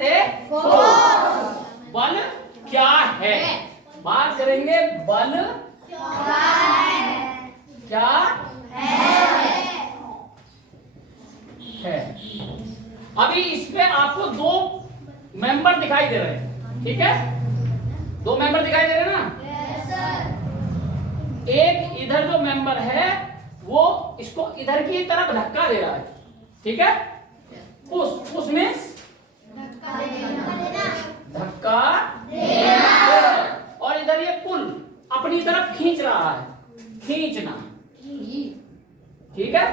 Against a force. बल क्या है, बात करेंगे बल क्या है। अभी इसमें आपको दो मेंबर दिखाई दे रहे हैं, ठीक है, दो मेंबर दिखाई दे रहे हैं ना। एक इधर जो मेंबर है वो इसको इधर की तरफ धक्का दे रहा है, ठीक है, पुश मीन्स धक्का देना, और इधर ये पुल अपनी तरफ खींच रहा है, खींचना, ठीक है,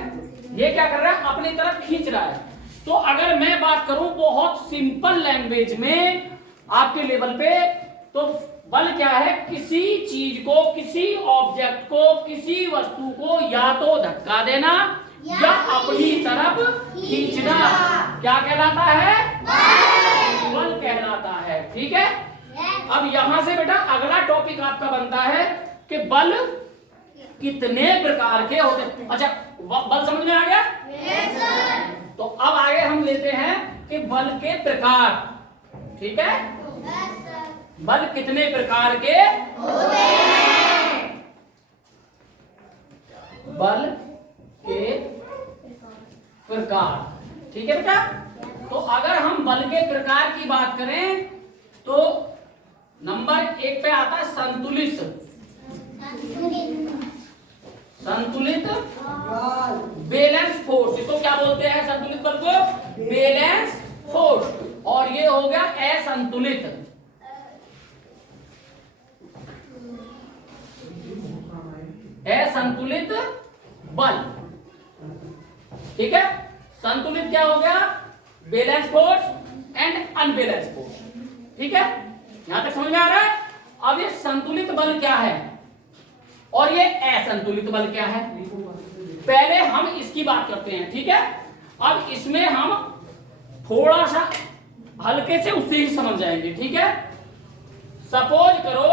ये क्या कर रहा है, अपनी तरफ खींच रहा है। तो अगर मैं बात करूं बहुत सिंपल लैंग्वेज में आपके लेवल पे, तो बल क्या है, किसी चीज को, किसी ऑब्जेक्ट को, किसी वस्तु को या तो धक्का देना या अपनी तरफ खींचना, क्या कहलाता है, बल कहलाता है, ठीक है। अब यहां से बेटा अगला टॉपिक आपका बनता है कि बल कितने प्रकार के होते हैं। अच्छा, बल समझ में आ गया? yes, sir। तो अब आगे हम लेते हैं कि बल के प्रकार, ठीक है, yes, sir। बल कितने प्रकार के होते हैं, बल के प्रकार, ठीक है बेटा। तो अगर हम बल के प्रकार की बात करें तो नंबर 1 पे आता है संतुलित, संतुलित बैलेंस फोर्स, इसको क्या बोलते हैं, संतुलित बल को बैलेंस फोर्स। और ये हो गया असंतुलित, असंतुलित बल, ठीक है। संतुलित क्या हो गया, balance force and unbalance force, ठीक है, यहां तक समझ में आ रहा है। अब ये संतुलित बल क्या है और ये असंतुलित बल क्या है, पहले हम इसकी बात करते हैं, ठीक है। अब इसमें हम थोड़ा सा हल्के से उससे ही समझ जाएंगे, ठीक है। सपोज करो,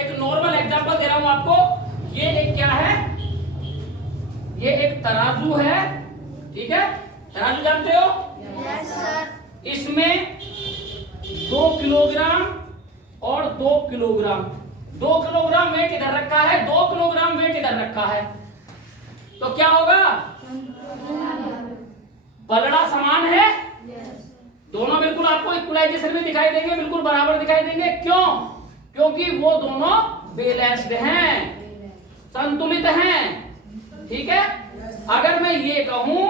एक नॉर्मल एग्जांपल दे रहा हूं आपको, ये एक क्या है, ये एक तराजू है, ठीक है, तराजू जानते हो, yes, sir। इसमें 2 किलोग्राम और 2 किलोग्राम, 2 किलोग्राम वेट इधर रखा है, 2 किलोग्राम वेट इधर रखा है, तो क्या होगा, पलड़ा समान है, दोनों बिल्कुल आपको इक्वलाइजेशन में दिखाई देंगे, बिल्कुल बराबर दिखाई देंगे, क्यों, क्योंकि वो दोनों बैलेंस्ड हैं, संतुलित हैं, ठीक है। अगर मैं ये कहूं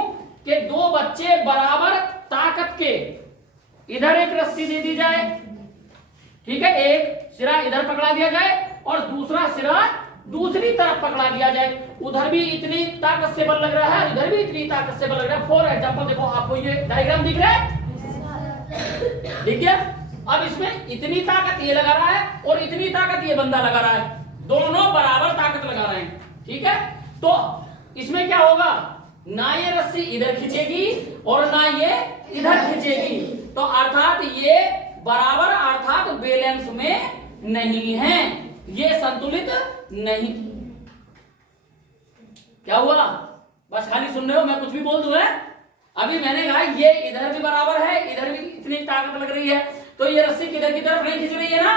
कि दो बच्चे बराबर ताकत के, इधर एक रस्सी दे दी जाए, ठीक है, एक सिरा इधर पकड़ा दिया जाए और दूसरा सिरा दूसरी तरफ पकड़ा दिया जाए, उधर भी इतनी ताकत से बल लग रहा है, इधर भी इतनी ताकत से बल लग रहा है। फॉर एग्जांपल देखो, आपको ये डायग्राम दिख रहा है, ठीक है। अब इसमें इतनी ताकत ये लगा रहा है और इतनी ताकत ये बंदा लगा रहा है, दोनों बराबर ताकत लगा रहे हैं, ठीक है। तो इसमें क्या होगा, ना ये रस्सी इधर खींचेगी और ना ये इधर खींचेगी, तो अर्थात ये बराबर अर्थात बैलेंस में नहीं है, ये संतुलित नहीं। क्या हुआ, बस खाली सुन रहे हो, मैं कुछ भी बोल दूं है। अभी मैंने कहा ये इधर भी बराबर है, इधर भी इतनी ताकत लग रही है, तो ये रस्सी किधर की तरफ नहीं खींच रही है ना,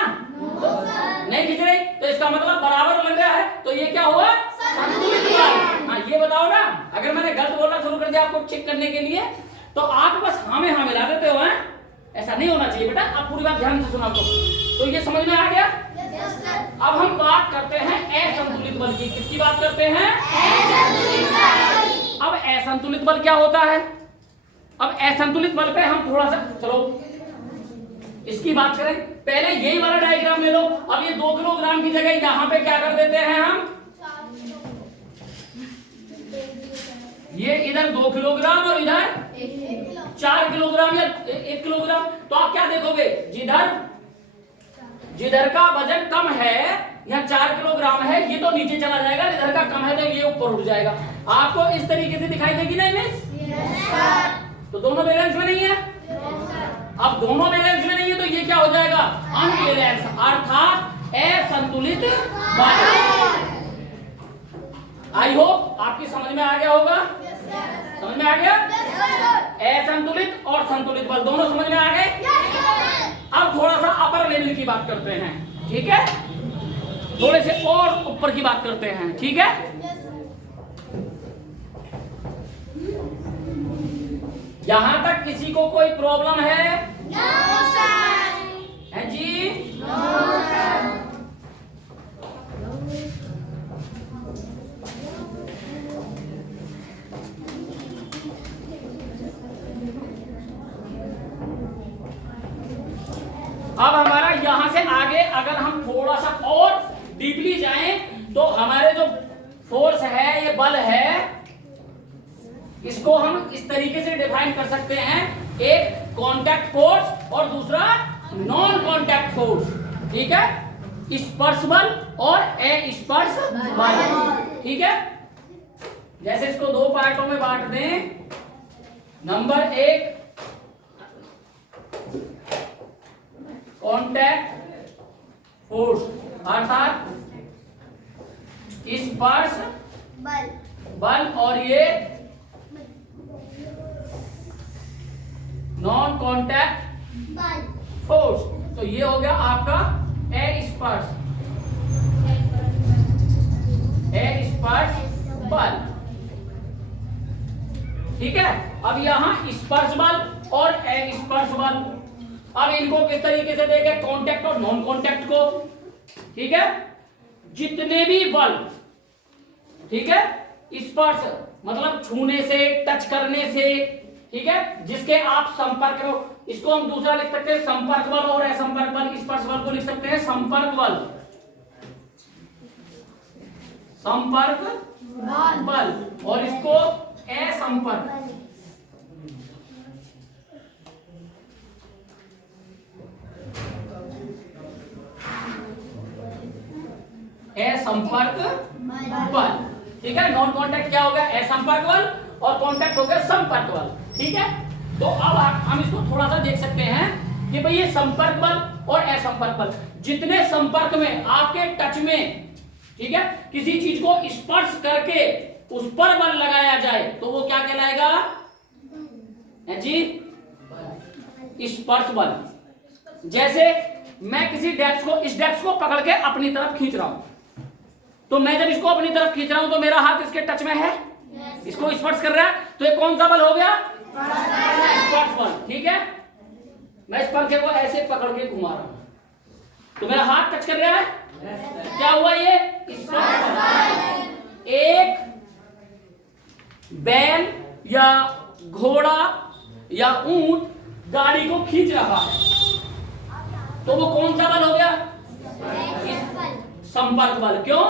नहीं खींच रही, तो इसका मतलब बराबर लग रहा है, तो ये क्या हुआ, संतुलित बल। हाँ, ये बताओ ना, अगर मैंने गलत बोलना शुरू कर दिया आपको चेक करने के लिए, तो आप बस हाँ में हाँ मिला देते हो, हैं, ऐसा नहीं होना चाहिए बेटा, आप पूरी बात ध्यान से सुना तो ये समझ में आ गया। अब हम बात करते हैं असंतुलित बल की, किसकी बात करते हैं, असंतुलित बल। अब असंतुलित बल क्या होता है, अब असंतुलित बल पे हम थोड़ा सा चलो इसकी बात करें, पहले यही वाला डायग्राम ले लो। अब ये 2 किलोग्राम की जगह यहाँ पे क्या कर देते हैं हम, ये इधर 2 किलोग्राम और इधर 4 किलोग्राम या 1 किलोग्राम, तो आप क्या देखोगे, जिधर का वजन कम है या 4 किलोग्राम है, ये तो नीचे चला जाएगा, इधर का कम है तो ये ऊपर उठ जाएगा। आपको इस तरीके से दिखाई देगी ना इमेज, तो दोनों बैलेंस में नहीं है। अब दोनों बैलेंस में नहीं है तो ये क्या हो जाएगा, अनबैलेंस, अर्थात असंतुलित बल। आई होप आपकी समझ में आ गया होगा, समझ में आ गया। असंतुलित और संतुलित बल दोनों समझ में आ गए? अब थोड़ा सा अपर लेवल की बात करते हैं, ठीक है? थोड़े से और ऊपर की बात करते हैं, ठीक है? यहां तक किसी को कोई प्रॉब्लम है? है जी? अब हमारा यहां से आगे अगर हम थोड़ा सा और डीपली जाएं तो हमारे जो फोर्स है, ये बल है, इसको हम इस तरीके से डिफाइन कर सकते हैं, एक कांटेक्ट फोर्स और दूसरा नॉन कांटेक्ट फोर्स, ठीक है? स्पर्श बल और अस्पर्श बल, ठीक है? जैसे इसको दो पार्टों में बांट दें। नंबर 1 कांटेक्ट फोर्स अर्थात स्पर्श बल और ये नॉन कांटेक्ट फोर्स। तो ये हो गया आपका अस्पर्श बल, ठीक है? अब यहां स्पर्श बल और अस्पर्श बल, अब इनको किस तरीके से देखें, कांटेक्ट और नॉन कांटेक्ट को, ठीक है? जितने भी बल, ठीक है, स्पर्श मतलब छूने से, टच करने से, ठीक है, जिसके आप संपर्क करो, इसको हम दूसरा लिख सकते हैं संपर्क बल और असंपर्क बल। स्पर्श बल को लिख सकते हैं संपर्क बल, और इसको असंपर्क बल, ठीक है? नॉन कांटेक्ट क्या होगा? असंपर्क बल, और कांटेक्ट हो गया संपर्क बल, ठीक है? तो अब हम इसको थोड़ा सा देख सकते हैं कि भाई ये संपर्क बल और असंपर्क बल, जितने संपर्क में आपके टच में, ठीक है, किसी चीज को स्पर्श करके उस पर बल लगाया जाए तो वो क्या कहलाएगा? है जी? स्पर्श बल। जैसे मैं किसी डेस्क को, इस डेस्क को पकड़ के अपनी तरफ खींच रहा हूं, तो मैं जब इसको अपनी तरफ खींच रहा हूं तो मेरा हाथ इसके टच में है, इसको स्पर्श कर रहा है, तो ये कौन सा बल हो गया? स्पर्श बल, ठीक है? मैं इस पंखे को ऐसे पकड़ के घुमा रहा हूं तो मेरा हाथ टच कर रहा है, क्या हुआ? ये स्पर्श बल। एक बैल या घोड़ा या ऊंट गाड़ी को खींच रहा है तो वो कौन सा बल हो गया? संपर्क बल। क्यों?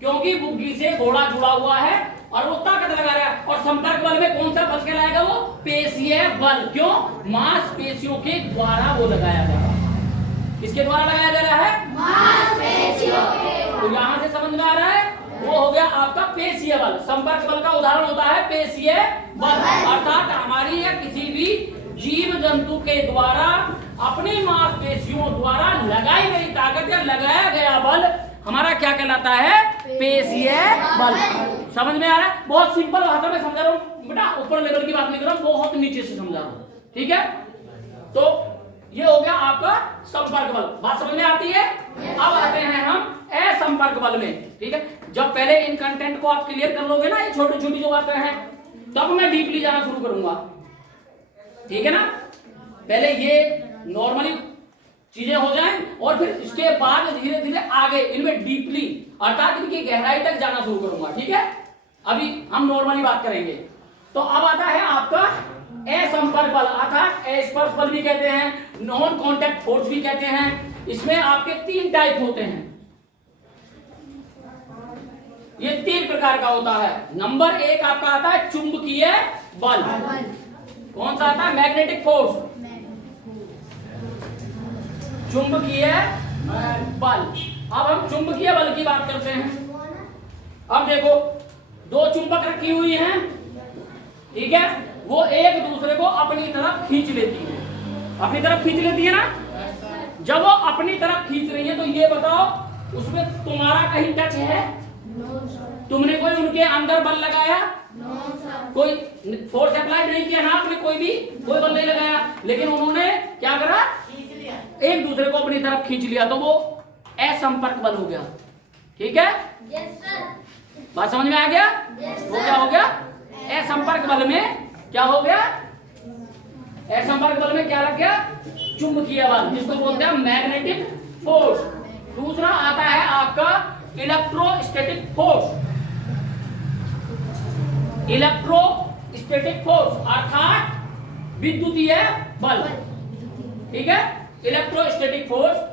क्योंकि बुग्गी से घोड़ा जुड़ा हुआ है और वो ताकत लगा रहा है, और संपर्क बल में कौन सा बल कहलाएगा? वो पेशीय बल। क्यों? मांसपेशियों के द्वारा वो लगाया जा रहा है। किसके द्वारा लगाया जा रहा है? मांसपेशियों के। तो यहां से समझ में आ रहा है, वो हो गया आपका पेशीय बल। संपर्क बल का उदाहरण होता है पेशीय बल, अर्थात हमारी या किसी भी जीव जंतु के द्वारा अपनी मांसपेशियों द्वारा लगाई गई ताकत या लगाया गया बल हमारा क्या कहलाता है? पेशीय बल। समझ में आ रहा है? बहुत सिंपल भाषा में समझा रहा हूं बेटा, ऊपर लेवल की बात नहीं कर रहा हूं, बहुत नीचे से समझा रहा हूं, ठीक है? तो ये हो गया आपका संपर्क बल। बात समझ में आती है? अब आते हैं हम असंपर्क बल में, ठीक है? जब पहले इन कंटेंट को आप क्लियर कर लोगे ना, ये छोटी छोटी जो बातें हैं, तब मैं डीपली जाना शुरू करूंगा, ठीक है ना? पहले ये नॉर्मली चीजें हो जाएं और फिर इसके बाद धीरे धीरे आगे इनमें डीपली अर्थात इनकी गहराई तक जाना शुरू करूंगा, ठीक है? अभी हम नॉर्मली बात करेंगे। तो अब आता है आपका असंपर्क बल, अर्थात स्पर्श बल भी कहते हैं, नॉन कांटेक्ट फोर्स भी कहते हैं। इसमें आपके 3 टाइप होते हैं, ये 3 प्रकार का होता है। नंबर 1 आपका आता है चुंबकीय बल। कौन सा आता है? मैग्नेटिक फोर्स, चुंबकीय बल। अब हम चुंबकीय बल की बात करते हैं। अब देखो, 2 चुंबक रखी हुई हैं, ठीक है? वो एक दूसरे को अपनी तरफ खींच लेती है, अपनी तरफ खींच लेती है ना? जब वो अपनी तरफ खींच रही है तो ये बताओ उसमें तुम्हारा कहीं टच है? तुमने कोई उनके अंदर बल लगाया? कोई फोर्स अप्लाई नहीं किया ना आपने, कोई कोई बल नहीं लगाया, लेकिन उन्होंने क्या करा, एक दूसरे को अपनी तरफ खींच लिया, तो वो असंपर्क बल हो गया। ठीक है, बात समझ में आ गया? वो क्या हो गया, असंपर्क बल में क्या हो गया, असंपर्क बल में क्या लग गया, चुंबकीय बल, जिसको बोलते हैं मैग्नेटिक फोर्स। दूसरा आता है आपका इलेक्ट्रोस्टैटिक फोर्स। इलेक्ट्रोस्टैटिक फोर्स अर्थात विद्युतीय बल। ठीक है, इलेक्ट्रोस्टैटिक फोर्स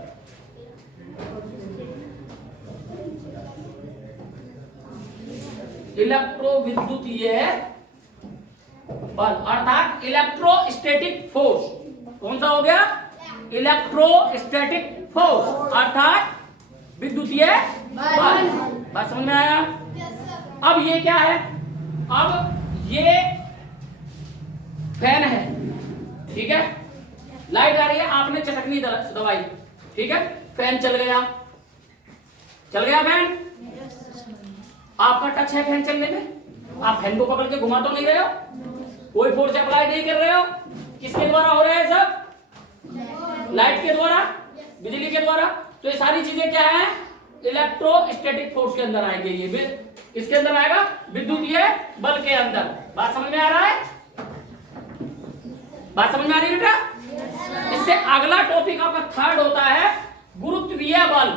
इलेक्ट्रोविद्युतीय बल अर्थात इलेक्ट्रोस्टैटिक फोर्स। कौन सा हो गया, इलेक्ट्रोस्टैटिक फोर्स अर्थात विद्युतीय बल। बात समझ में आया? अब ये क्या है, अब ये फैन है। ठीक है, लाइट आ रही है, आपने चटकनी दबाई, ठीक है, फैन चल गया फैन। आपका टच है फैन चलने में, आप फैन को पकड़ के घुमा तो नहीं रहे हो, कोई फोर्स अप्लाई नहीं कर रहे हो। किसके द्वारा हो रहा है सब, लाइट के द्वारा, बिजली के द्वारा। तो ये सारी चीजें क्या है, इलेक्ट्रोस्टैटिक फोर्स के अंदर आएंगे। ये किसके अंदर आएगा, विद्युतीय बल के अंदर। बात समझ में आ रहा है? बात समझ में आ रही है बेटा? इससे अगला टॉपिक आपका थर्ड होता है गुरुत्वीय बल।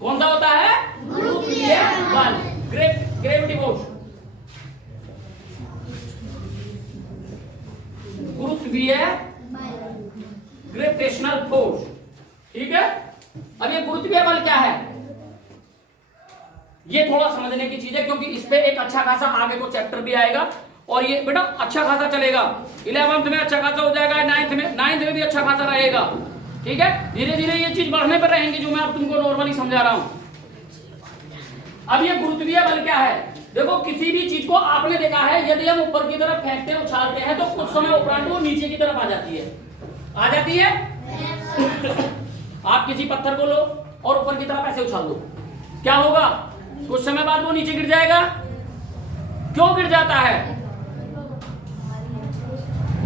कौन सा होता है, गुरुत्वीय बल, ग्रेविटी फोर्स, गुरुत्वीय ग्रेविटेशनल फोर्स। ठीक है, अब ये गुरुत्वीय बल क्या है, ये थोड़ा समझने की चीज है, क्योंकि इस पे एक अच्छा खासा आगे को चैप्टर भी आएगा और ये बेटा अच्छा खासा चलेगा। 11th में अच्छा खासा हो जाएगा, 9th में भी अच्छा खासा रहेगा। ठीक है, धीरे धीरे ये चीज बढ़ने पर रहेंगी, जो मैं अब तुमको नॉर्मली समझा रहा हूं। अब ये गुरुत्वीय बल क्या है, देखो किसी भी चीज को आपने देखा है, यदि हम ऊपर की तरफ फेंकते हैं, उछालते हैं, तो कुछ समय उपरांत वो नीचे की तरफ आ जाती है। आप किसी पत्थर को लो और ऊपर की तरफ ऐसे उछाल दो, क्या होगा, कुछ समय बाद वो नीचे गिर जाएगा। क्यों गिर जाता है,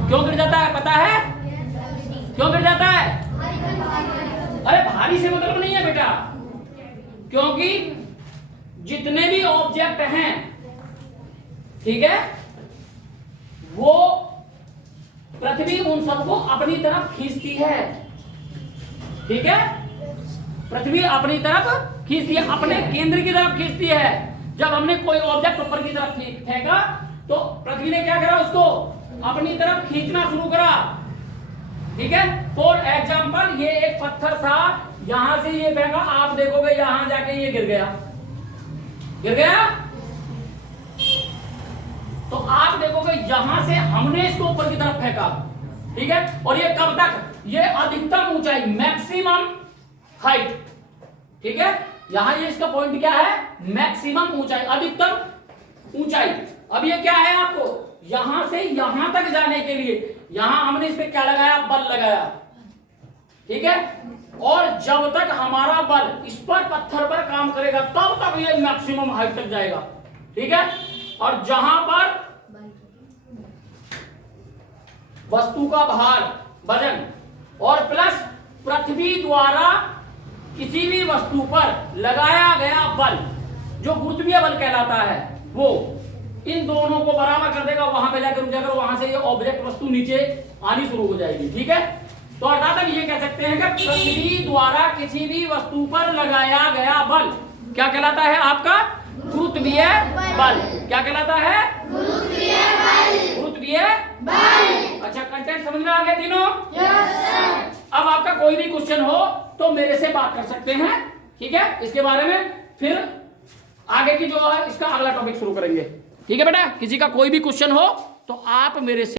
क्यों गिर जाता है, पता है क्यों गिर जाता है? अरे भारी से मतलब नहीं है बेटा, क्योंकि जितने भी ऑब्जेक्ट हैं, ठीक है, वो पृथ्वी उन सबको अपनी तरफ खींचती है। ठीक है, पृथ्वी अपनी तरफ खींचती है, अपने केंद्र की तरफ खींचती है। जब हमने कोई ऑब्जेक्ट ऊपर की तरफ फेंका, तो पृथ्वी ने क्या करा, उसको अपनी तरफ खींचना शुरू करा। ठीक है, फॉर एग्जाम्पल ये एक पत्थर था, यहां से ये फेंका, आप देखोगे यहां जाके ये गिर गया। तो आप देखोगे यहां से हमने इसको ऊपर की तरफ फेंका। ठीक है, और ये कब तक, ये अधिकतम ऊंचाई, मैक्सिमम हाइट। ठीक है, यहां ये इसका पॉइंट क्या है, मैक्सिमम ऊंचाई, अधिकतम ऊंचाई। अब ये क्या है, आपको यहां से यहां तक जाने के लिए यहां हमने इस पे क्या लगाया, बल लगाया। ठीक है, और जब तक हमारा बल इस पर पत्थर पर काम करेगा, तब तक ये मैक्सिमम हाइट तक जाएगा। ठीक है, और जहां पर वस्तु का भार, वजन, और प्लस पृथ्वी द्वारा किसी भी वस्तु पर लगाया गया बल, जो गुरुत्वीय बल कहलाता है, वो इन दोनों को बराबर कर देगा। वहां पे जाकर रुक जाकर, वहां से ये ऑब्जेक्ट वस्तु नीचे आनी शुरू हो जाएगी। ठीक है, तो अर्थात हम ये कह सकते हैं कि पृथ्वी द्वारा किसी भी वस्तु पर लगाया गया बल क्या कहलाता है, आपका गुरुत्वीय बल। क्या कहलाता है, गुरुत्वीय बल। अच्छा, कंटेंट समझ में आ गया तीनों? Yes sir. अब आपका कोई भी क्वेश्चन हो तो मेरे से बात कर सकते हैं। ठीक है, इसके बारे में फिर आगे की जो है इसका अगला टॉपिक शुरू करेंगे। ठीक है बेटा, किसी का कोई भी क्वेश्चन हो तो आप मेरे से